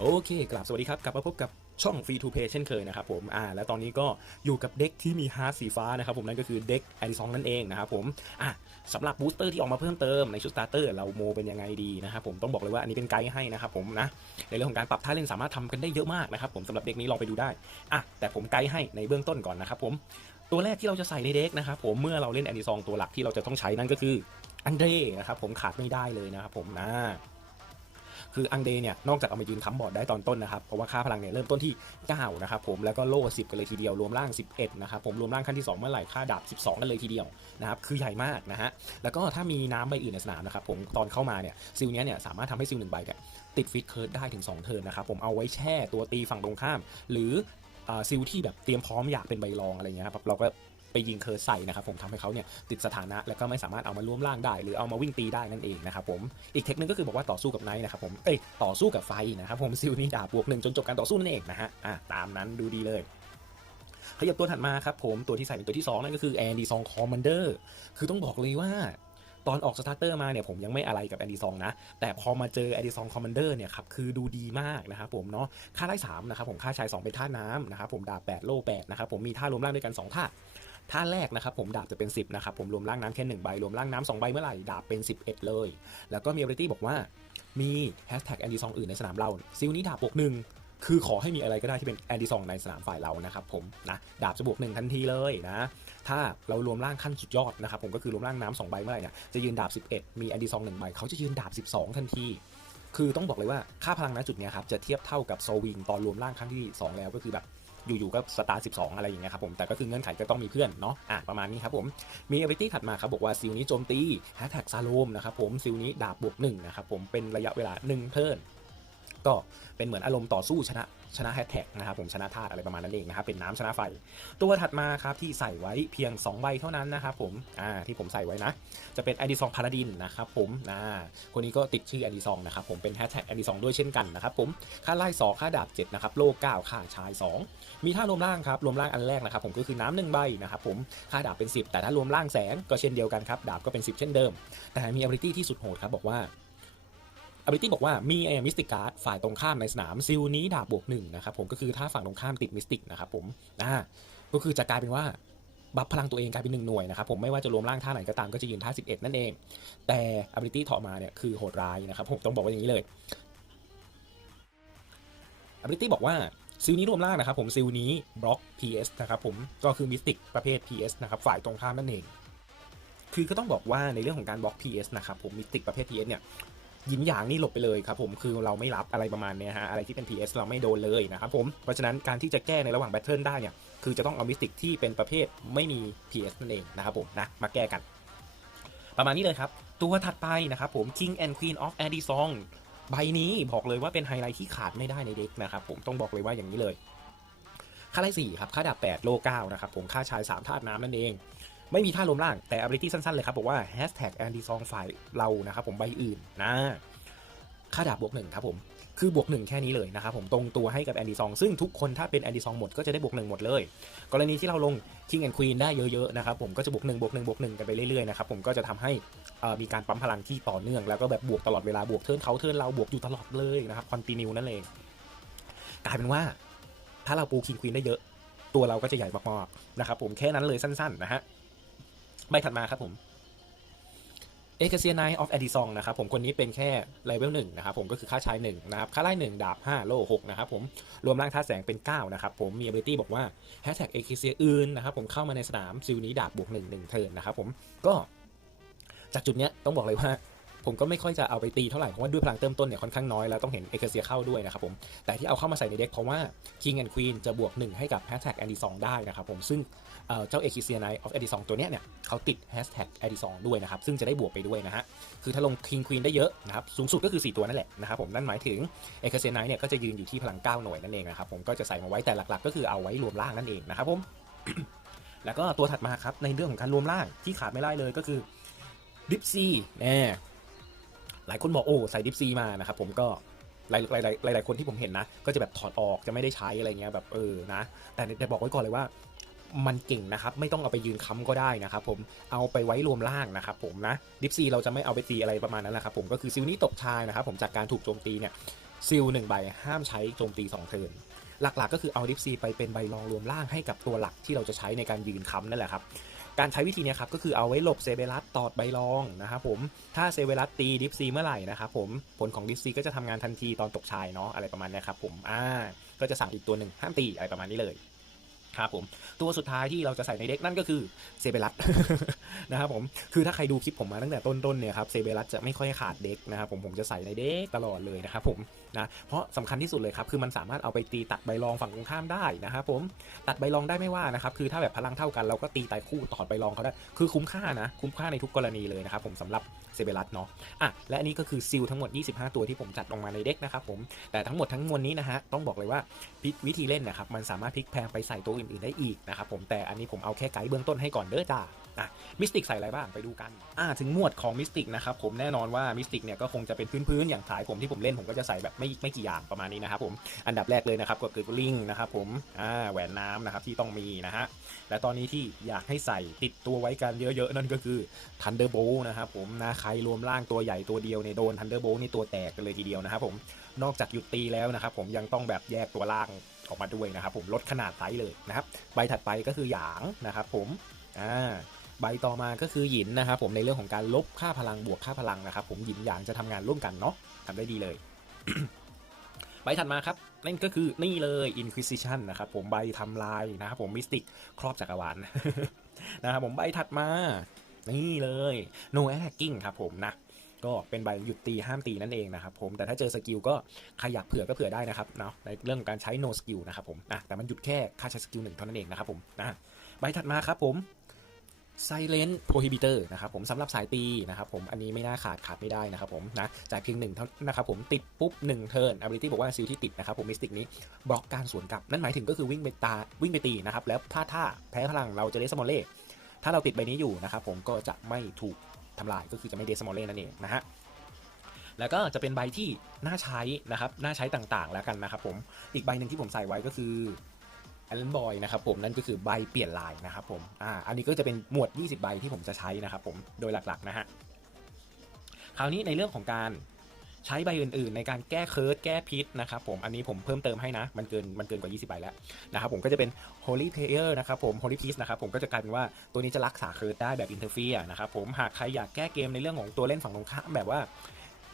โอเคกลับสวัสดีครับ กลับมาพบกับช่อง Free to Play เช่นเคยนะครับผมอ่าและตอนนี้ก็อยู่กับเด็กที่มีฮาร์ดสีฟ้านะครับผมนั่นก็คือเด็กแอดิซองนั่นเองนะครับผมอะสำหรับบูสเตอร์ที่ออกมาเพิ่มเติมในชุดสตาร์เตอร์เราโมเป็นยังไงดีนะครับผมต้องบอกเลยว่าอันนี้เป็นไกด์ให้นะครับผมนะในเรื่องของการปรับท่าเล่นสามารถทำกันได้เยอะมากนะครับผมสำหรับเด็กนี้ลองไปดูได้อะแต่ผมไกด์ให้ในเบื้องต้นก่อนนะครับผมตัวแรกที่เราจะใส่ในเด็กนะครับผมเมื่อเราเล่นแอดิซองตัวหลักที่เราจะต้องใช้นั่นก็คืออังเดรนะครับผมขาดไม่ได้เลยนะครับผมนะ คืออังเดเนี่ยนอกจากเอามายืนค้ำบอร์ดได้ตอนต้นนะครับเพราะว่าค่าพลังเนี่ยเริ่มต้นที่9นะครับผมแล้วก็โล่10 กันเลยทีเดียวรวมร่าง 11นะครับผมรวมร่างขั้นที่ 2 เมื่อไหร่ค่าดาบ 12 กันเลยทีเดียวนะครับคือใหญ่มากนะฮะแล้วก็ถ้ามีน้ำใบอื่นในสนามนะครับผมตอนเข้ามาเนี่ยซิลเนี้ยเนี่ยสามารถทำให้ซิลหนึ่งใบเนี่ยติดฟิตเคิร์ดได้ถึง 2 เทิร์นนะครับผมเอาไว้แช่ตัวตีฝั่งตรงข้าม หรือซิลที่แบบเตรียมพร้อมอยากเป็นใบรองอะไรเงี้ยครับเราก็ ไปยิงเคิร์ดใส่นะครับผมทำให้เขาเนี่ยติดสถานะแล้วก็ไม่สามารถเอามาร่วมร่างได้ หรือเอามาวิ่งตีได้นั่นเองนะครับผมอีกเทคนิคก็คือบอกว่าต่อสู้กับไนท์นะครับผมเอ้ยต่อสู้กับไฟนะครับผมซิลนี่ดาบบวกหนึ่งจนจบการต่อสู้นั่นเองนะฮะอะตามนั้นดูดีเลยขยับตัวถัดมาครับผมตัวที่ใส่เป็นตัวที่2นั่นก็คือแอนดี้ซองคอมมานเดอร์คือต้องบอกเลยว่าตอนออกสตาร์เตอร์มาเนี่ยผมยังไม่อะไรกับแอนดี้ซองนะ แต่พอมาเจอแอนดี้ซองคอมมานเดอร์เนี่ยครับคือดูดีมากนะครับผมเนาะค่าไล่สามนะครับผมค่าชาย 2 เป็นท่าน้ำนะครับผมดาบ8โล่8นะครับผมมีท่ารวมร่างด้วยกัน 2 ท่า ท่าแรกนะครับผมดาบจะเป็น 10นะครับผมรวมร่างน้ำแค่1ใบรวมร่างน้ำ2ใบเมื่อไหร่ดาบเป็น 11 เลย แล้วก็มี ability บอกว่ามีแฮชแท็กแอนดี้ซองอื่นในสนามเราซิลนี้ดาบบวกหนึ่งคือขอให้มีอะไรก็ได้ที่เป็นแอนดี้ซองในสนามฝ่ายเรานะครับผมนะดาบจะบวกหนึ่งทันทีเลยนะถ้าเรารวมร่างขั้นสุดยอดนะครับผมก็คือรวมร่างน้ำสองใบเมื่อไหร่เนี่ยจะยืนดาบ 11 มีแอนดี้ซองหนึ่งใบเขาจะยืนดาบ 12 ทันทีคือต้องบอกเลยว่าค่าพลังณจุดนี้ครับจะเทียบเท่ากับโซวิงตอนรวมร่างครั้งที่ 2 แล้วก็คือแบบ อยู่ๆก็สตาร์สิบสองอะไรอย่างเงี้ยครับผมแต่ก็คือเงื่อนไขจะต้องมีเพื่อนเนาะอะประมาณนี้ครับผมมีเอเบตี้ถัดมาครับบอกว่าซิลนี้โจมตีแฮชแท็กซาโลมนะครับผมซิลนี้ดาบบวกหนึ่งนะครับผมเป็นระยะเวลา1เทิร์น ก็เป็นเหมือนอารมณ์ต่อสู้ชนะชนะแฮชแท็กนะครับผมชนะธาตุอะไรประมาณนั้นเองนะครับเป็นน้ำชนะไฟ ตัวถัดมาครับที่ใส่ไว้เพียง 2 ใบเท่านั้นนะครับผมอ่าที่ผมใส่ไว้นะ จะเป็นแอดิซองพาราดินนะครับผมอ่าคนนี้ก็ติดชื่อแอดิซองนะครับผมเป็นแฮชแท็กแอดิซองด้วยเช่นกันนะครับผมค่าไล่2ค่าดาบ7นะครับโล9ค่าชาย 2 มีท่ารวมร่างครับรวมร่างอันแรกนะครับผมก็คือน้ำหนึ่งใบนะครับผมค่าดาบเป็น 10 แต่ถ้ารวมร่างแสงก็เช่นเดียวกันครับดาบก็เป็น 10 เช่นเดิม แต่มี ability ที่สุดโหดครับบอกว่า ability บอกว่ามีไอ้มิสติกการ์ดฝ่ายตรงข้ามในสนามซิลนี้ดาบบวกหนึ่งนะครับผมก็คือถ้าฝั่งตรงข้ามติดมิสติกนะครับผมอ่าก็คือจะกลายเป็นว่าบัฟพลังตัวเองกลายเป็นหนึ่งหน่วยนะครับผมไม่ว่าจะรวมร่างท่าไหนก็ตามก็จะยืนท่า 11 นั่นเอง แต่ ability ถอมาเนี่ยคือโหดร้ายนะครับผมต้องบอกว่าอย่างนี้เลย ability บอกว่าซิลนี้รวมร่างนะครับผมซิลนี้บล็อก PS นะครับผมก็คือมิสติกประเภท PS นะครับฝ่ายตรงข้ามนั่นเอง คือก็ต้องบอกว่าในเรื่องของการบล็อก PS นะครับผมมิสติกประเภท PS เนี่ย ยินหยางนี่หลบไปเลยครับผมคือเราไม่รับอะไรประมาณเนี้ยฮะอะไรที่เป็น PS เราไม่โดนเลยนะครับผมเพราะฉะนั้นการที่จะแก้ในระหว่างแบทเทิลได้เนี่ยคือจะต้องเอามิสติกที่เป็นประเภทไม่มี PS นั่นเองนะครับผมนะมาแก้กัน ประมาณนี้เลยครับ ตัวถัดไปนะครับผม King and Queen of a d i s o n ใบนี้บอกเลยว่าเป็นไฮไลท์ที่ขาดไม่ได้ในเด็กนะครับผมต้องบอกเลยว่าอย่างนี้เลยค่าไล่สี่ครับค่าดาบ8โล9นะครับผมค่าชาย 3 ธาตุน้ำนั่นเอง ไม่มีท่ารวมร่างแต่ ability สั้นๆเลยครับบอกว่า hashtag anti song ฝ่ายเรานะครับผมใบอื่นนะค่าดาบบวกหนึ่งครับผมคือบวกหนึ่งแค่นี้เลยนะครับผมตรงตัวให้กับแอนดี้ซองซึ่งทุกคนถ้าเป็นแอนดี้ซองหมดก็จะได้บวกหนึ่งหมดเลย กรณีที่เราลง King and Queen ได้เยอะๆนะครับผมก็จะบวกหนึ่งบวกหนึ่งบวกหนึ่งกันไปเรื่อยๆนะครับผมก็จะทำให้มีการปั๊มพลังที่ต่อเนื่อง แล้วก็แบบบวกตลอดเวลาบวกเทิร์นเขาเทิร์นเราบวกอยู่ตลอดเลยนะครับคอนติเนียนั่นเองกลายเป็นว่าถ้าเราปู King Queen ได้เยอะ ตัวเราก็จะใหญ่มากๆนะครับผมแค่นั้นเลยสั้นๆนะฮะ ใบถัดมาครับผมเอเกเซียไนออฟแอดิซองนะครับผมคนนี้เป็นแค่เลเวลหนึ่งนะครับผมก็คือค่าใช้หนึ่งนะครับค่าไล่หนึ่งดาบห้าโล่6นะครับผมรวมร่างท่าแสงเป็นเก้านะครับผมมี ability บอกว่าแฮชแท็กเอเกเซียอื่นนะครับผมเข้ามาในสนามซิลนี้ดาบบวกหนึ่งหนึ่งเทิร์นนะครับผมก็จากจุดเนี้ยต้องบอกเลยว่า ผมก็ไม่ค่อยจะเอาไปตีเท่าไหร่ เพราะว่าด้วยพลังเติมต้นเนี่ยค่อนข้างน้อยแล้วต้องเห็นเอเกเซียเข้าด้วยนะครับผม แต่ที่เอาเข้ามาใส่ในเด็กเพราะว่า King and Queen จะบวก 1 ให้กับแฮชแท็กแอนดี้ซองได้นะครับผมซึ่งเจ้าเอคิเซียไนออฟเอดิซองตัวเนี้ยเนี่ยเขาติดแฮชแท็กเอดิซองด้วยนะครับซึ่งจะได้บวกไปด้วยนะฮะคือถ้าลงคิงควีนได้เยอะนะครับสูงสุดก็คือ 4 ตัวนั่นแหละนะครับผมนั่นหมายถึงเอคิเซียไนเนี่ยก็จะยืนอยู่ที่พลัง 9 หน่วยนั่นเองนะครับผมก็จะใส่มาไว้แต่หลักๆ ก็คือเอาไว้รวมร่างนั่นเองนะครับผมแล้วก็ตัวถัดมาครับในเรื่องของการรวมร่างที่ขาดไม่ได้เลยก็คือดิฟซีแน่ หลายคนบอกโอ้ใส่ดิฟซีมานะครับผมก็หลายหลายหลายหลายคนที่ผมเห็นนะ ก็จะแบบถอดออกจะไม่ได้ใช้อะไรเงี้ยแบบเออนะ แต่แต่บอกไว้ก่อนเลยว่ามันเก่งนะครับ ไม่ต้องเอาไปยืนค้ำก็ได้นะครับผมเอาไปไว้รวมล่างนะครับผมนะดิฟซีเราจะไม่เอาไปตีอะไรประมาณนั้นนะครับผมก็คือซิลนี้ตกชายนะครับผมจากการถูกโจมตีเนี่ยซิลหนึ่งใบห้ามใช้โจมตี2เทิร์นหลักๆ ก็คือเอาดิฟซีไปเป็นใบรองรวมร่างให้กับตัวหลักที่เราจะใช้ในการยืนค้ำนั่นแหละครับ การใช้วิธีเนี้ยครับก็คือเอาไว้หลบเซเบรัสตอดใบรองนะครับผมถ้าเซเบรัสตีดิฟซีเมื่อไหร่นะครับผมผลของดิฟซีก็จะทำงานทันทีตอนตกชายเนาะอะไรประมาณนี้ครับผมอ่าก็จะสั่งอีกตัวหนึ่งห้ามตีอะไรประมาณนี้เลยครับผมตัวสุดท้ายที่เราจะใส่ในเด็กนั่นก็คือเซเบรัสนะครับผมคือถ้าใครดูคลิปผมมาตั้งแต่ต้นๆเนี่ยครับเซเบรัสจะไม่ค่อยขาดเด็กนะครับผมผมจะใส่ในเด็กตลอดเลยนะครับผม นะเพราะสำคัญที่สุดเลยครับคือมันสามารถเอาไปตีตัดใบรองฝั่งตรงข้ามได้นะครับผมตัดใบรองได้ไม่ว่านะครับคือถ้าแบบพลังเท่ากันเราก็ตีตายคู่ต่อใบรองเขาได้คือคุ้มค่านะคุ้มค่าในทุกกรณีเลยนะครับผมสำหรับเซเบรัสเนาะอะและอันนี้ก็คือซิลทั้งหมด 25 ตัวที่ผมจัดลงมาในเด็กนะครับผมแต่ทั้งหมดทั้งมวลนี้นะฮะต้องบอกเลยว่าวิธีเล่นนะครับมันสามารถพลิกแพลงไปใส่ตัวอื่นๆได้อีกนะครับผมแต่อันนี้ผมเอาแค่ไกด์เบื้องต้นให้ก่อนเด้อจ้าอะมิสติกใส่อะไรบ้างไปดูกันอ่าถึงหมวดของมิสติกนะครับผมแน่นอนว่ามิสติกเนี่ยก็คงจะเป็นพื้นๆอย่างสายผมที่ผมเล่นผมก็จะใส่แบบไม่ไม่กี่อย่างประมาณนี้นะครับผมอันดับแรกเลยนะครับก็คือลิงนะครับผมอ่าแหวนน้ำนะครับที่ต้องมีนะฮะและตอนนี้ที่อยากให้ใส่ติดตัวไว้กันเยอะๆ นั่นก็คือ Thunderbolt นะครับผมนะใครรวมร่างตัวใหญ่ตัวเดียวในโดน Thunderbolt นี่ตัวแตกกันเลยทีเดียวนะครับผมนอกจากหยุดตีแล้วนะครับผมยังต้องแบบแยกตัวล่างออกมาด้วยนะครับผมลดขนาดไซส์เลยนะครับใบถัดไปก็คือหยางนะครับผมอ่าใบต่อมาก็คือหยินนะครับผมในเรื่องของการลบค่าพลังบวกค่าพลังนะครับผมหยินหยางจะทำงานร่วมกันเนาะทำได้ดีเลย ใบถัดมาครับ นั่นก็คือนี่เลย Inquisition นะครับผมใบทำลายนะครับผมมิสติกครอบจักรวาลนะครับผมใบถัดมา นี่เลย No Attacking ครับผมนะก็เป็นใบหยุดตีห้ามตีนั่นเองนะครับผมแต่ถ้าเจอสกิลก็ใครอยากเผื่อก็เผื่อได้นะครับเนาะในเรื่องของการใช้ no skill นะครับผมอะแต่มันหยุดแค่ค่าใช้สกิลหนึ่งเท่านั้นเองนะครับผมนะใบถัดมาครับผม Silent Prohibitor นะครับผมสำหรับสายตีนะครับผมอันนี้ไม่น่าขาดขาดไม่ได้นะครับผมนะจ่ายเพียงหนึ่งเท่านะครับผมติดปุ๊บ1เทิร์น ability บอกว่าซิลที่ติดนะครับผมมิสติกนี้บล็อกการสวนกลับ นั่นหมายถึงก็คือวิ่งไปตาวิ่งไปตีนะครับแล้วพลาดท่าแพ้พลังเราจะเดสมอลเล่ถ้าเราติดใบนี้อยู่นะครับผมก็จะไม่ถูกทำลายก็คือจะไม่เดสมอลเล่นั่นเองนะฮะแล้วก็จะเป็นใบที่น่าใช้นะครับน่าใช้ต่างๆแล้วกันนะครับผมอีกใบหนึ่งที่ผมใส่ไว้ก็คือ อลเลนบอยนะครับผมนั่นก็คือใบเปลี่ยนลายนะครับผมอ่าอันนี้ก็จะเป็นหมวด 20 ใบที่ผมจะใช้นะครับผมโดยหลักๆนะฮะคราวนี้ในเรื่องของการใช้ใบอื่นๆ ในการแก้เคิร์ดแก้พิษนะครับผมอันนี้ผมเพิ่มเติมให้นะ มันเกินมันเกินกว่า 20 ใบแล้วนะครับผมก็จะเป็น Holy Player นะครับผม Holy Peace นะครับผมก็จะกลายเป็นว่าตัวนี้จะรักษาเคิร์ดได้แบบอินเทอร์เฟียนะครับผมหากใครอยากแก้เกมในเรื่องของตัวเล่นฝั่งตรงข้ามแบบว่า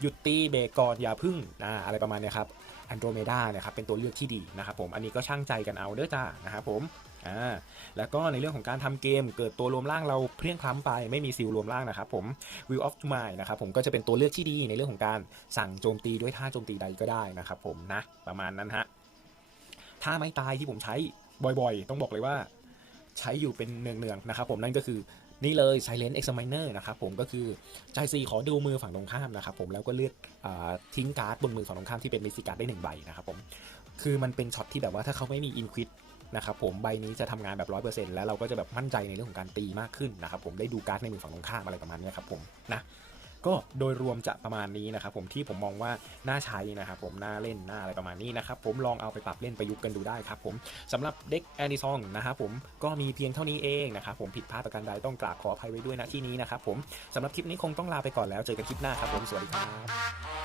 หยุดตีเบรกก่อนอย่าพึ่งอ่าอะไรประมาณนี้ครับ อันโดรเมดาเนี่ยครับเป็นตัวเลือกที่ดีนะครับผมอันนี้ก็ช่างใจกันเอาเด้อจ้านะครับผมอ่าแล้วก็ในเรื่องของการทำเกมเกิดตัวรวมร่างเราเพลี่ยงพล้ำไปไม่มีซิลรวมร่างนะครับผม Will of Tomorrow นะครับผมก็จะเป็นตัวเลือกที่ดีในเรื่องของการสั่งโจมตีด้วยท่าโจมตีใดก็ได้นะครับผมนะประมาณนั้นฮะท่าไม้ตายที่ผมใช้บ่อยๆ ต้องบอกเลยว่าใช้อยู่เป็นเนืองๆนะครับผมนั่นก็คือ นี่เลย Silent Examiner นะครับผมก็คือใจซีขอดูมือฝั่งตรงข้ามนะครับผมแล้วก็เลือกอทิ้งการ์ดบนมือฝั่งตรงข้ามที่เป็นมิสิการ์ดได้หนึ่งใบนะครับผมคือมันเป็นช็อตที่แบบว่าถ้าเขาไม่มีอินควิดนะครับผมใบนี้จะทำงานแบบ100%แล้วเราก็จะแบบมั่นใจในเรื่องของการตีมากขึ้นนะครับผมได้ดูการ์ดในมือฝั่งตรงข้ามอะไรประมาณนี้ครับผมนะ ก็โดยรวมจะประมาณนี้นะครับผมที่ผมมองว่าน่าใช้นะครับผมน่าเล่นน่าอะไรประมาณนี้นะครับผมลองเอาไปปรับเล่นประยุกต์กันดูได้ครับผมสำหรับเด็กแอนิซองนะครับผมก็มีเพียงเท่านี้เองนะครับผมผิดพลาดประการใดต้องกราบขออภัยไว้ด้วยนะที่นี้นะครับผมสำหรับคลิปนี้คงต้องลาไปก่อนแล้วเจอกันคลิปหน้าครับผมสวัสดีครับ